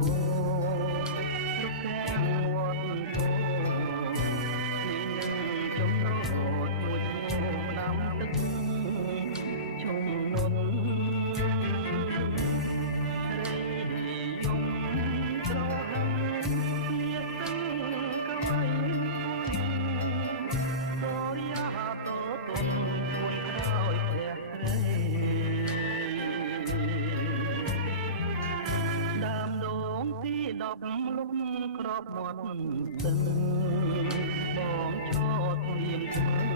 លោកកាំងវត្តគោនេះនឹងចំណោទមួយឈ្មោះដាំទឹកជុំនុនរេយំត្រហឹងជាទឹងកវៃតយាតទុនពួនក្រោយព្រះត្រីដើមដូងទី10លំក្របមាត់ទឹងបងឈរធៀមស្មឹង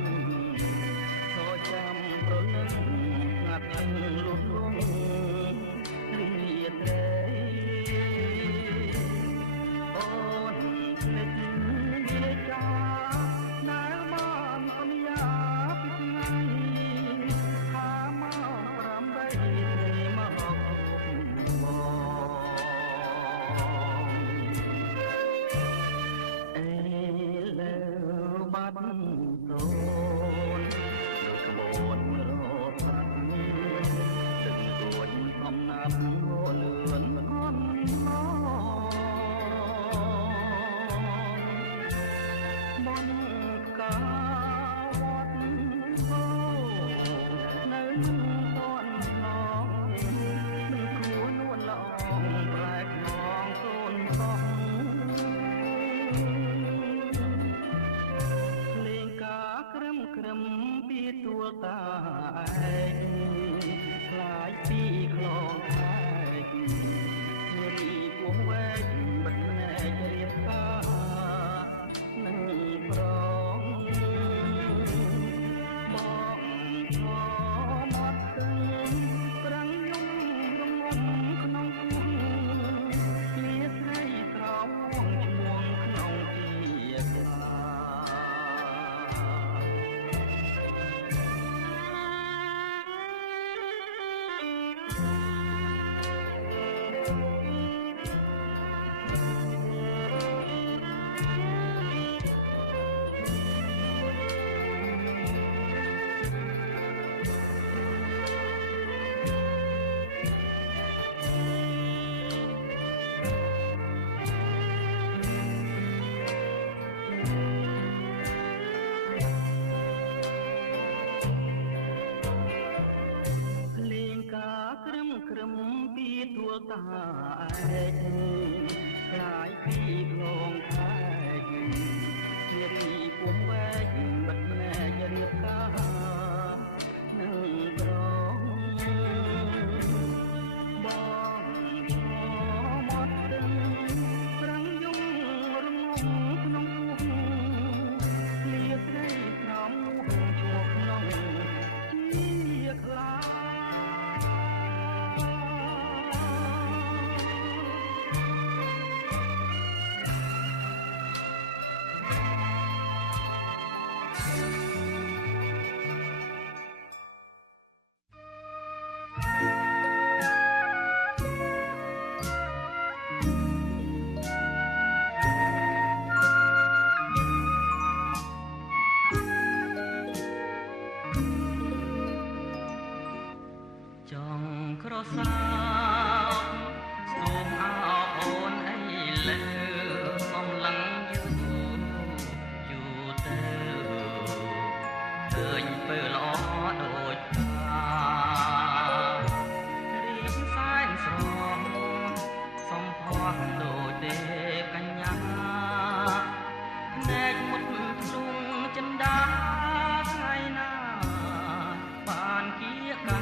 ឈរចាំប្រលឹងស្ងាត់ឈឹងលុះលងលាត្រីអូនភ្លេចវាចាណែបានអមយ៉ាពីថ្ងៃថាមក8ត្រីមកបងអេលើបាត់តូនដូចក្បួនរត់បាត់ទឹកទួចអំណាត់លឿនអន់ឡងបនកាវត្តហូនៅតនឡងមិនគួរនួនល្អងប្រែកឡងកូនសោះលេងកាក្រឹមពីទួលតាឯងខ្លាចពីខ្លងខែកនារីពោះវែកបិទណែករៀបការនឹងប្រងបងឈរមាត់ទឹងប្រាំងយំរងំក្នុងពោះលាស្រីស្រោមឈ្មោះក្នុងជាស្លាលេងកាក្រឹមពីទួលតាឯងខ្លាយពីខ្លងខែកនារីពោះវែកបិទណែករៀបការនឹងប្រងបងឈរមាត់ទឹងប្រាំងយំរងំក្នុងពោះលាស្រីស្រោមឈ្មោះក្នុងជាខ្លាចង់ក្រសាបសូមអោអូនអីលើអំឡឹងយូរទៅឃើញពើល្អដូចថារីកសែនស្រស់សំផស្សដូចទេពកញ្ញាភ្នែកមុតភ្លុងចិន្តាថ្ងៃណាបានគៀកកា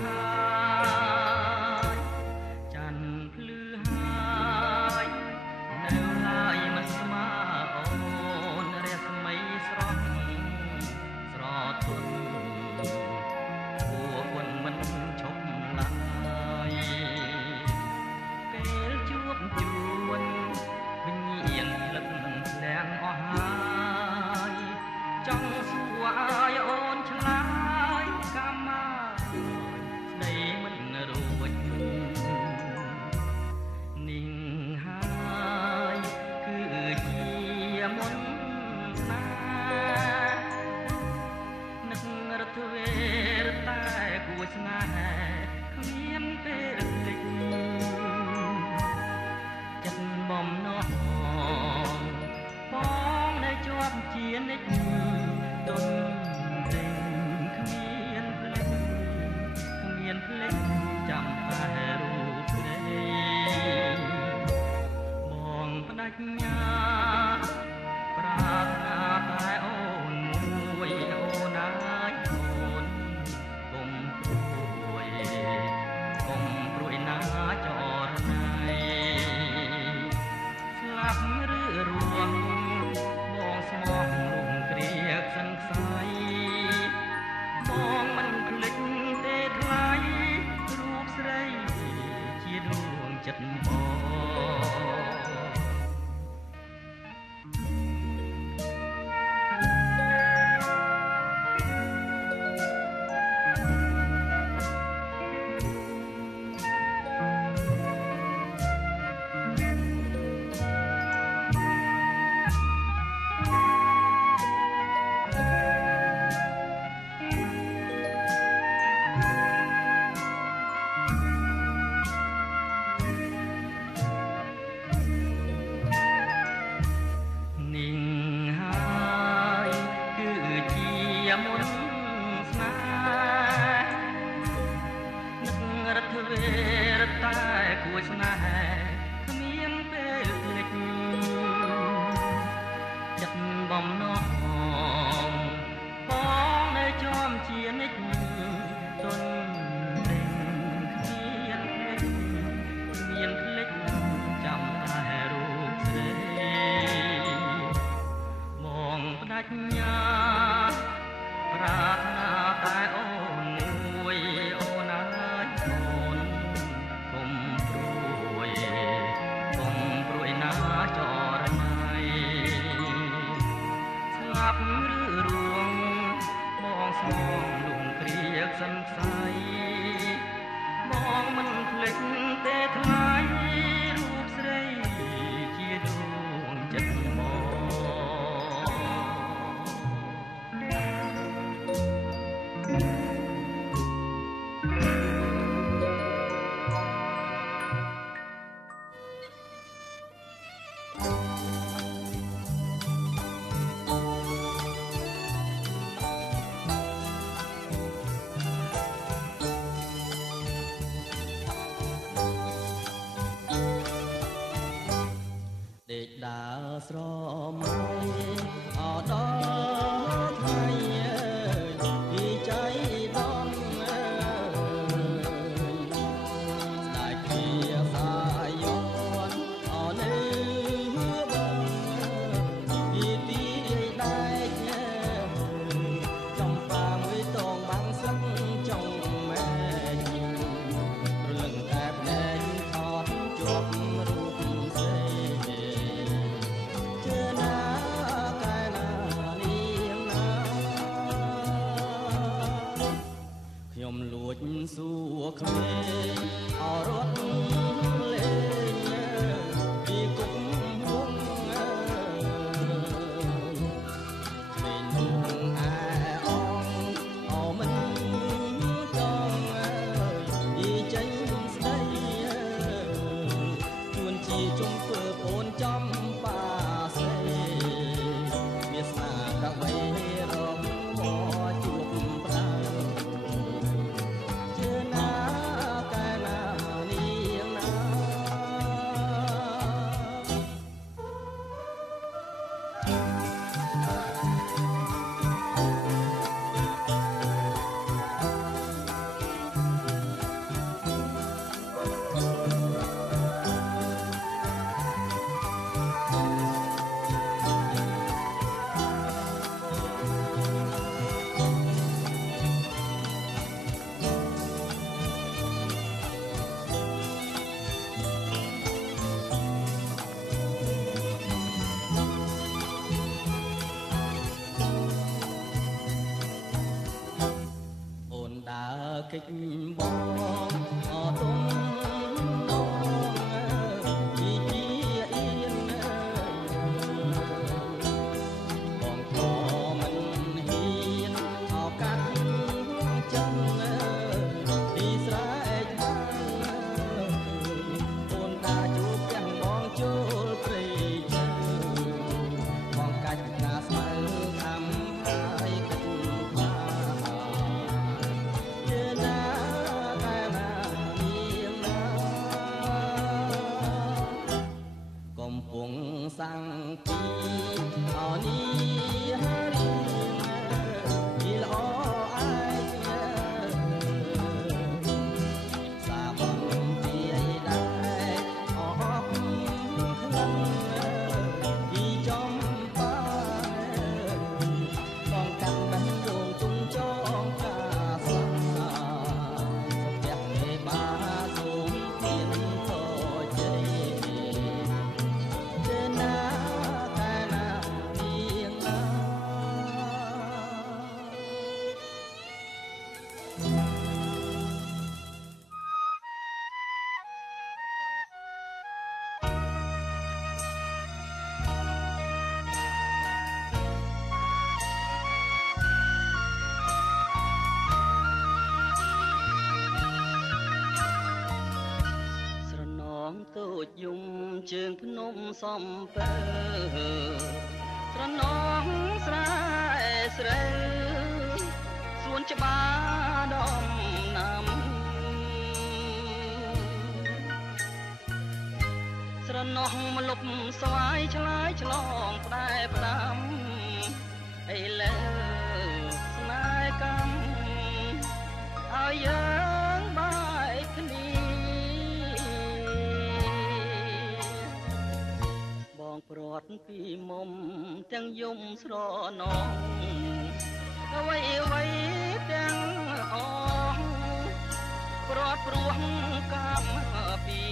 ពេលតែគួរស្នេហ៍គ្មានពេលភ្លេចចិត្តបំណងបងនៅចំជានិច្ចទុនពេញគ្មានភ្លេចចាំតែរូបស្រីបងបដិញ្ញាប្រាថ្នាតែអូនមួយអូនអើយអូនកុំព្រួយណាចរណៃស្លាប់ឬរួងបងស្មងលំគ្រាកសន្ស័យបងមិនភ្លេចទេថ្លៃរូបស្រីជាដួងចិត្តបងដេកដើរស្រមៃអដល់ថ្ងៃពីចៃដនស្ដាយជាសាយនអនៅបងពីទីដែកចំប៉ាមួយតងបាំងស្លឹកចុងមែករលឹងតែភ្នែកថតជាប់រូបស្រីខ្ញុំលួចសួរក្មេងអរត់លេងពីគុំវងក្មេងនោះអែអងអមិនចង់ពីចេញស្ដីជួនជាជុំធ្វើអូនចំបាសេវាសនាកវីរំមកជួបប្រាកិច្ចបងអទុំនងពីជាអៀនបងក៏មិនហ៊ានអោកាត់ចឹងពីស្រែកបានអូនតាជួបទាំងបងចូលព្រៃចឹងបងកាច់ណាស្មៅខំហើយគិតកំពុងសាំងពីអនេះហើយពីល្អអាយសាបងពីអីដែរអបខ្លាំងពីចំបាបងកាន់បេះដូងទុំចងកាស្លាផ្ទះមេបាសូមទៀនតជ័យយំជើងភ្នំសំពើស្រណងស្រែស្រូវសួនច្បារដំណាំ ស់មកលុបស្វាយឆ្លើយឆ្លងផ្ដែផ្ដាំឥឡូវស្នេហ៍កម្មឲ្យយើងបែកគ្នាបងព្រាត់ពីមុំទាំងយំស្រណងអ្វីអ្វីទាំងអស់ព្រាត់ព្រោះកម្មពី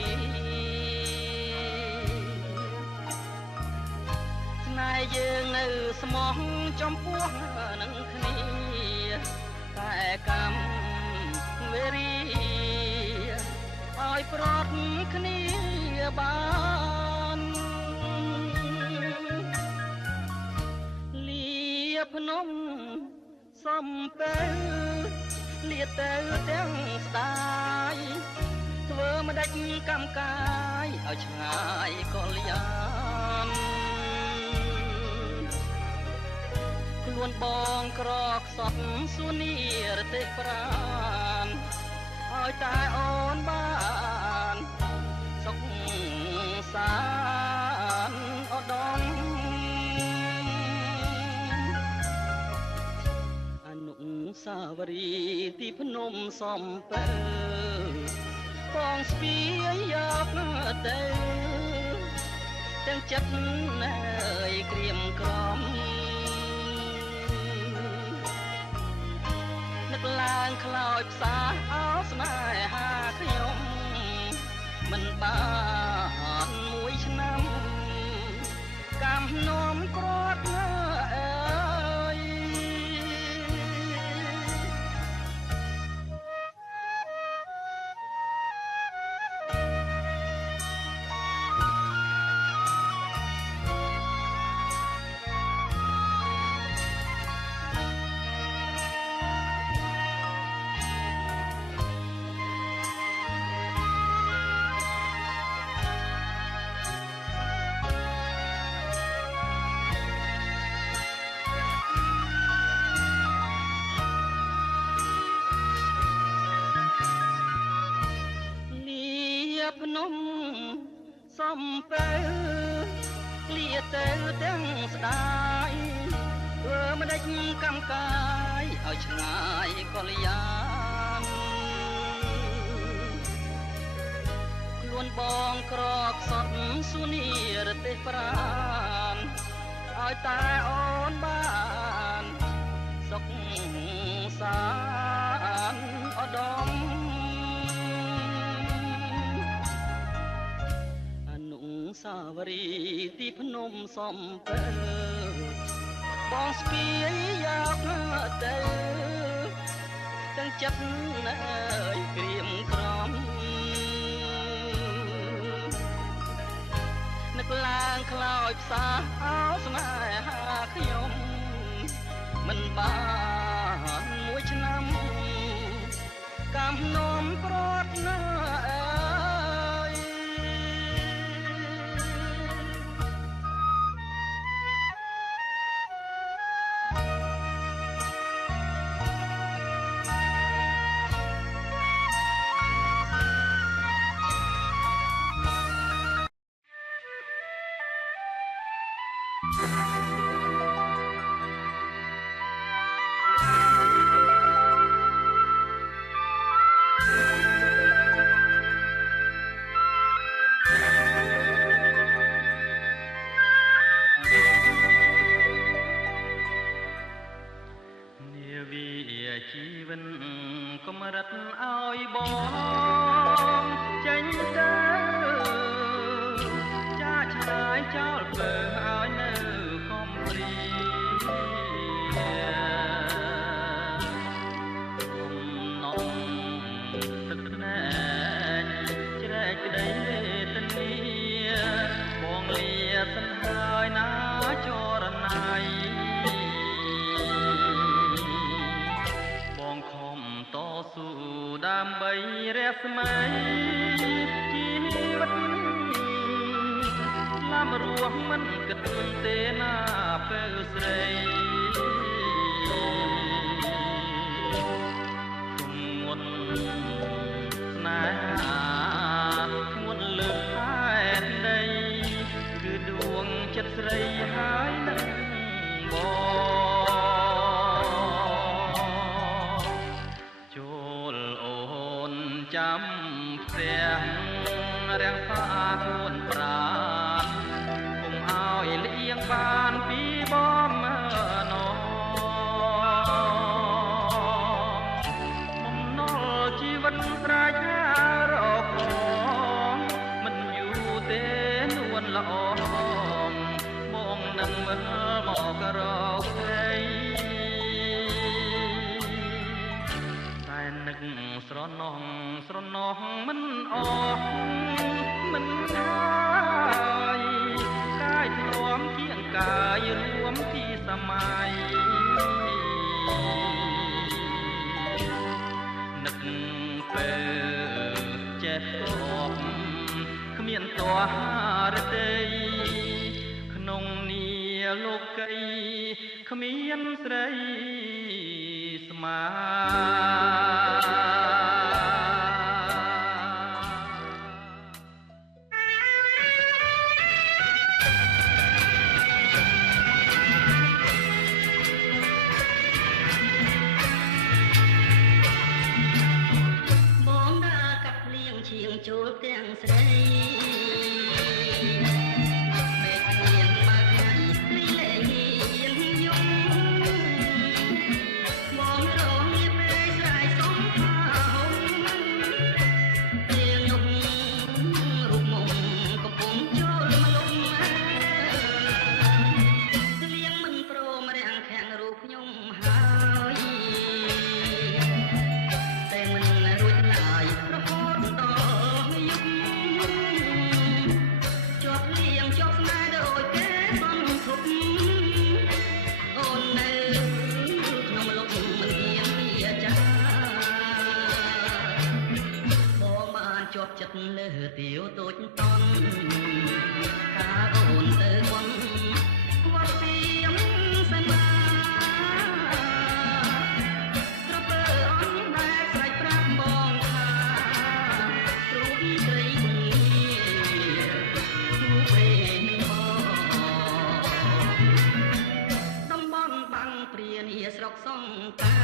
ស្នេហ៍យើងនៅស្មោះចំពោះនឹងគ្នាតែកម្មវេរីឲ្យព្រាត់គ្នាបានលាភ្នំសំពេលលាទៅទាំងស្ដាយធ្វើមិនដាច់កម្មកាយឲ្យឆ្ងាយកលយានខ្លួនបងក្រខ្សត់សួននីរទេប្រានឲ្យតែអូនបានសុខសានអដងអនុសាវរីយ៍ទីភ្នំសំពើបងស្ពាយយកទៅទាំងចិត្តណើយក្រៀមក្រំនឹកឡើងខ្លោចផ្សាអោស្នេហាខ្ញុំមិនបានមួយឆ្នាំកម្មនោមក្រាត់អើយភ្នំសំពើលាទៅទាំងស្ដាយធ្វើមិនដេចកម្មកាយឲ្យឆ្ងាយកលយានខ្លួនបងក្រខ្សត់សួននីរទេប្រានឲ្យតែអូនបានសុខសានអដមសាវរីយ៍ទីភ្នំសំពើបងស្ពាយយកទៅទាំងចិត្តណើយក្រៀមក្រំនឹកឡើងខ្លោចផ្សាអោស្នេហាខ្ញុំមិនបានមួយឆ្នាំកម្មនោមព្រាត់ណាអើយជីវិតកំរិតឲ្យបងចេញទៅចាកឆ្ងាយចោលពើឲ្យនៅខំព្រីនំទឹកណែជ្រែកក្តីវេទនាបងលាសិនហើយណាចរណៃតស៊ូដើម្បីរស្មីជីវិតឡាំរស់មិនគិតទេណាពេលស្រីធ្ងន់ស្នេហាធ្ងន់លើខែដី ចាំផ្ទះរាំងស្អាតួនប្រាណកុំឲ្យលៀងបានពីបំណងបំណុលជីវិតស្រែកហារកផងមិនយូរទេនួនល្អបងនឹងមើលមករកស្រីតែនឹកស្រណោះមិនអស់មិនហើយកាយធ្លាមជាងកាយរួមទីសម័យនឹកពេលចេះគប់គ្មានតោះរតីក្នុងនីលោកីគ្មានស្រីស្មាចូលទាំងស្រីមេឃញៀនបើកថ្ងៃលីលែងយំបងរងងារពេលស្រ័យសុំផាហុំទៀងនោះរូបមុំកំពុងចូលមកលំលៀងមិនព្រមរាំងខាំងរូបខ្ញុំហើយតែមិនរួចឡើយរហូតដល់ជាប់ចិត្តលើទាវតូចតន់កាលអូនទៅវត្តវត្តទៀមសែនបាក្រពើអញដែលស្រែកប្រាប់បងថាគ្រូស្រីគងគ្រូព្រេងបងតំបន់បាំងព្រានីស្រុកសង្កា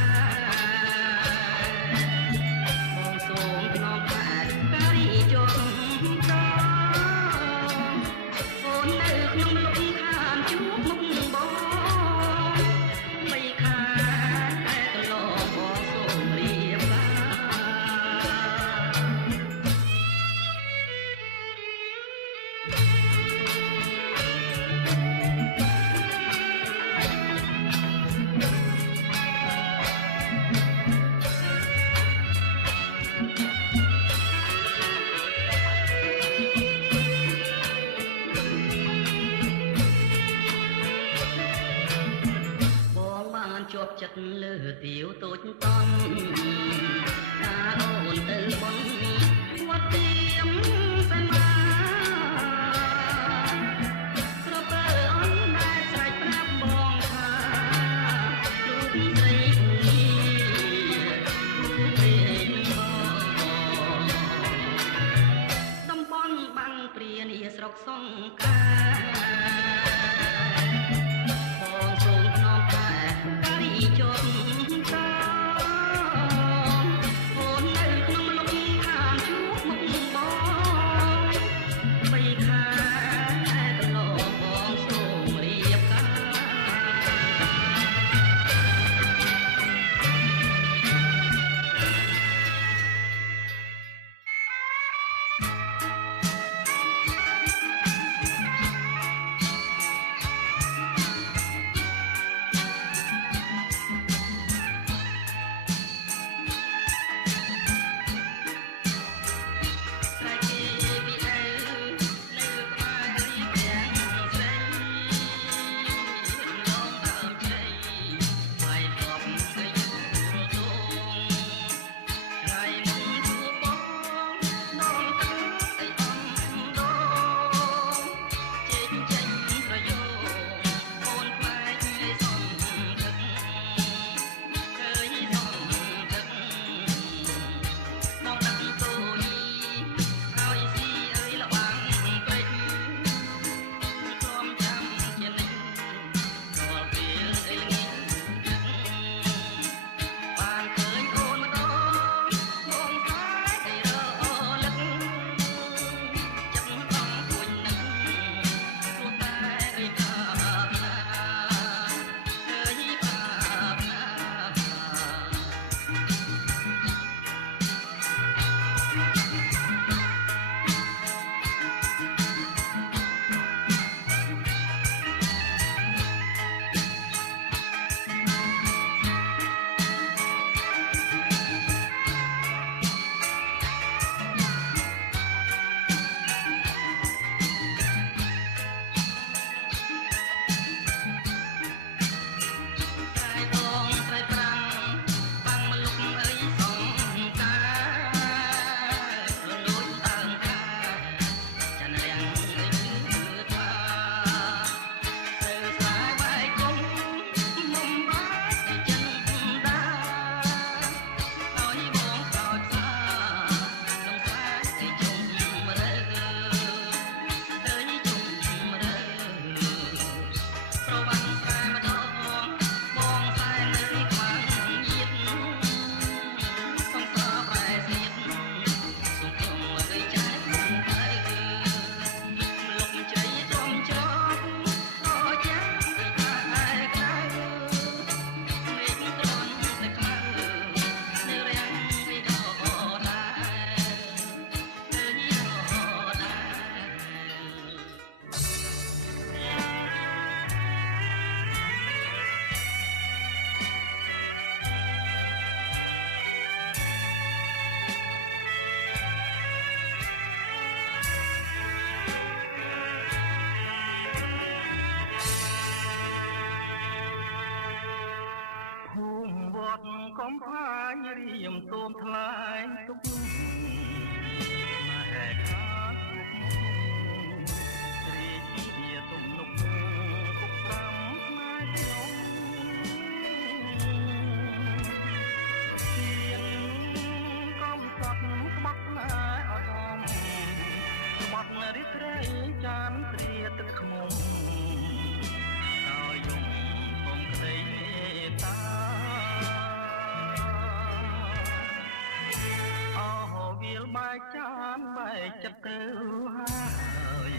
បងសូមថ្នមតែជាប់អូននៅក្នុងលំខានជួបមុខបងបីខាតែកន្លងបងសូមរៀបការជាប់ចិត្តលើទាវតូចតន់កាលអូនទៅបន់វត្តទៀមសែនបាក្រពើអញដែលស្រែកប្រាប់បងថាគ្រូស្រីគងគ្រូព្រេងបងតំបន់បាំងព្រានីស្រុកសង្កាជាប់តអូននៅក្នុងលំខានជួបមុខបងបីខាតែកន្លងបងសូមរៀបការ ចិត្តទៅហើយ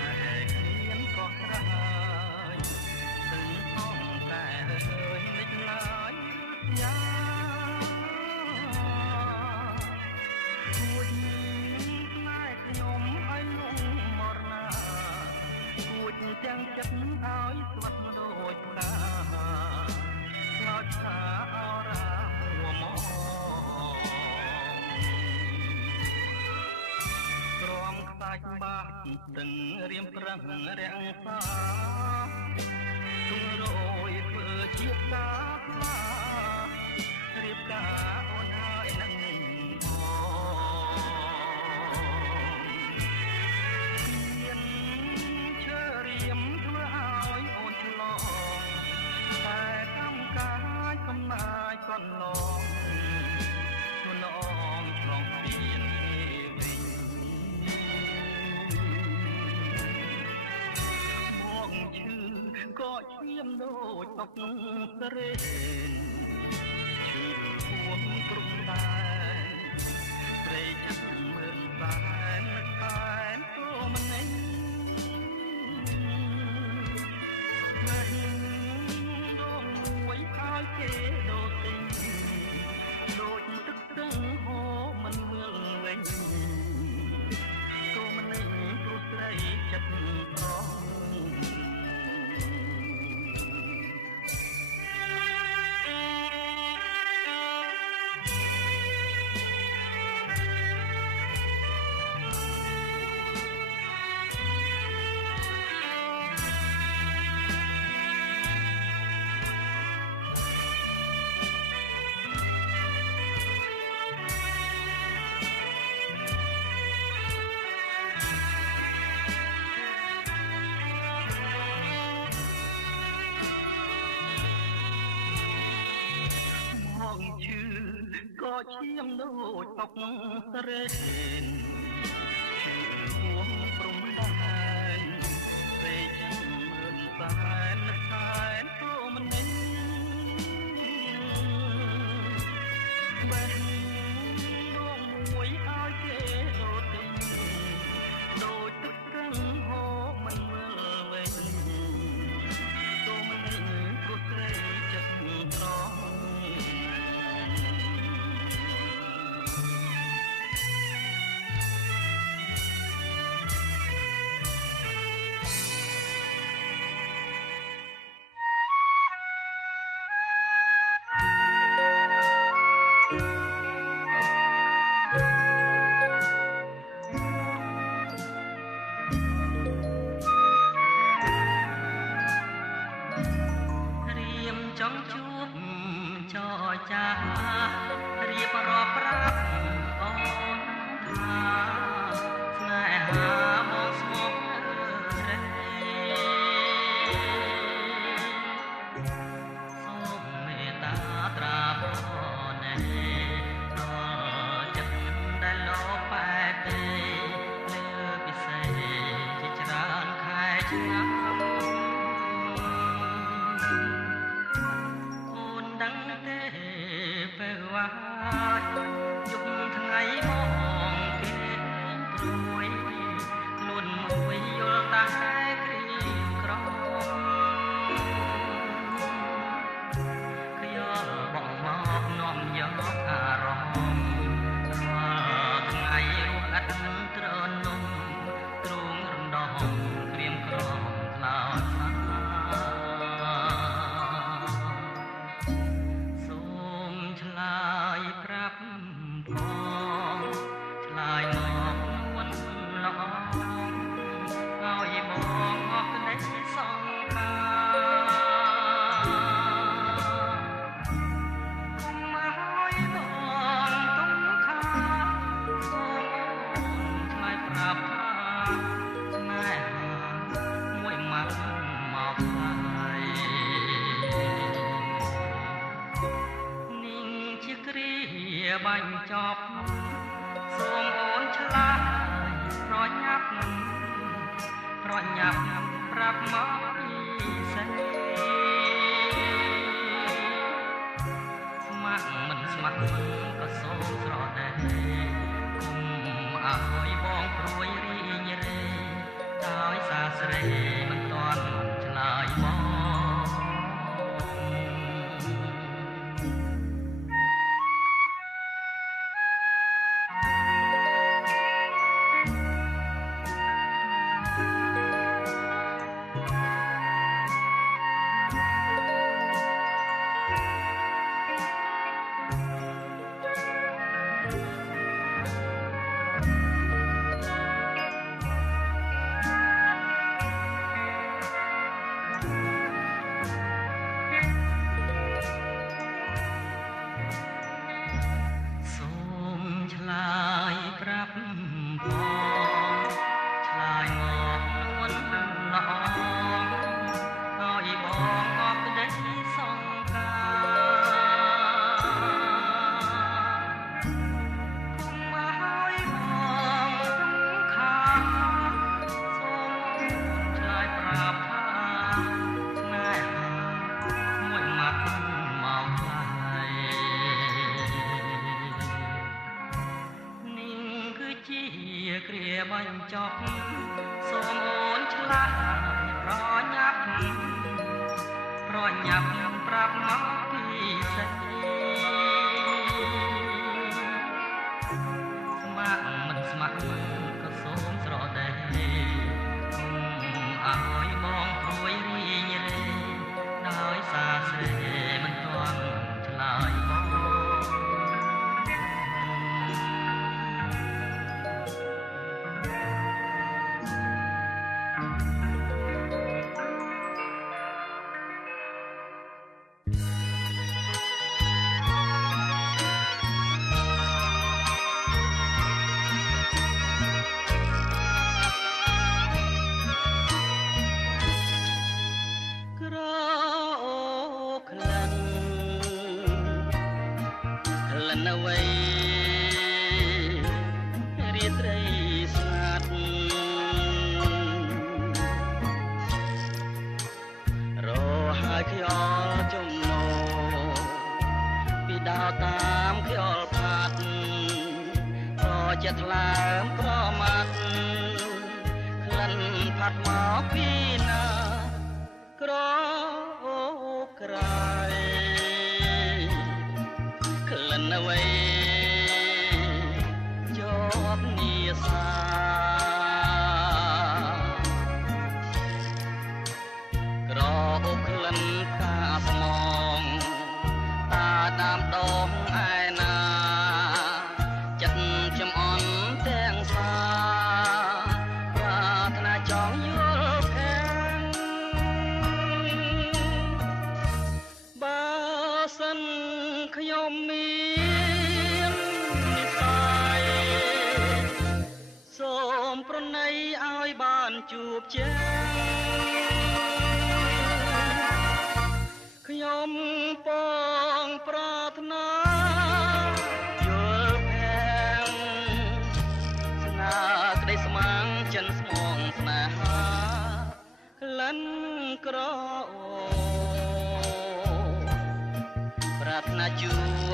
ណែគ្មានក៏ក្រហើយ từng conតែhơi lịch lại giá cuối lại nhóm anh lung mọt na cuối chẳng chất áo vật đôi ta ngọt xa áo ra mùa mòn tròn khai bát từng riêng răng rạng xa rồi vừa chiếc cá pha riệp cá ôn hai nắng mò yên chờ riêng thưa áo ôn loแต่คำกายคำนายก่อนลองชวนลองลองเปลี่ยนเอวิงมองชื่อ ก็เชี่ยมโดยตกเสรนชื่อพวงกรุงตายเปรย์จัดเมืองตายนักตายตัวมันเองเมื่อหินดวงมวยพายเกโดติงโดยตึกตึงโหมันเมืองเวงตัวมันเองรู้ใจจัดร้อง ก็เชี่ยมโดดตกเรนชื่อหวงปรุงได้เรจังเมือนสายนักสายตัวมันเน้นแบ่งดวงมวยเอาเจโดดติงโดดตึกกังโหมันเมื่อเวงตัวมันเน้นก็เกรงจัดร้อง ចង់ជួបចរចារៀបរាប់ប្រាប់អូនថាស្នេហាមកស្មុគរេសូមមេត្តាត្រាប្រណេដល់ចិត្តដែលលោកបែកទេលើពិសេសជាច្រើនខែឆ្នាំ ยุคថ្ងៃមកគេព្រួយលួនមួយយល់តែគ្រីក្រំខ្យល់បងមកនាំយកអារម្មណ៍ថ្ងៃរស់អត់ត្រនំទ្រូងរំដងក្រៀមក្រំថ្លោតសូមឆ្លើយប្រាប់ផងឆ្លើយមកនួនល្អឲ្យបងអស់នៃសង្សារកុំឲ្យបងទុំខាសូមឆ្លើយប្រាប់ថាស្នេហាមួយម៉ាត់មកហើយนิ่งជាគ្រាបាញ់ចប់សូមអូនឆ្លើយប្រញាប់ប្រាប់មកពីសេស្ម័គ្រមិនស្ម័គ្រក៏សូមស្រដែកុំឲ្យ ជាគ្រាបញ្ចប់សូមអូនឆ្លាតប្រញាប់ប្រាប់មកពីសេចក្ដីស្ម័គ្រមិនស្ម័គ្រក៏សូមស្រដីឲ្យបងព្រួយរីងរេដោយសារស្រីមិនទាន់ឆ្លើយបងនៅវ័យរាត្រីស្ងាត់រហើយខ្យល់ចំណោពីដៅតាមខ្យល់ផាត់ក៏ចិត្តថ្លើមប្រមាត់ក្លិនផាត់មកពីណាក្រអូក្រៃក្លិនអ្វីជាប់នីសាក្រអូក្លិនកាស្មងតាដាមដងឯណាចិត្តចំអន់ទាំងសាប្រាថ្នាចង់យល់ខាងបើសិនខ្ញុំមាននិស័យសូមប្រណីឲ្យបានជួបជើខ្ញុំពងប្រាថ្នាយល់ខាងស្នាក្តីស្មាំងចិនស្មងស្នេហាក្លិនក្រអូប្រាថ្នាជួប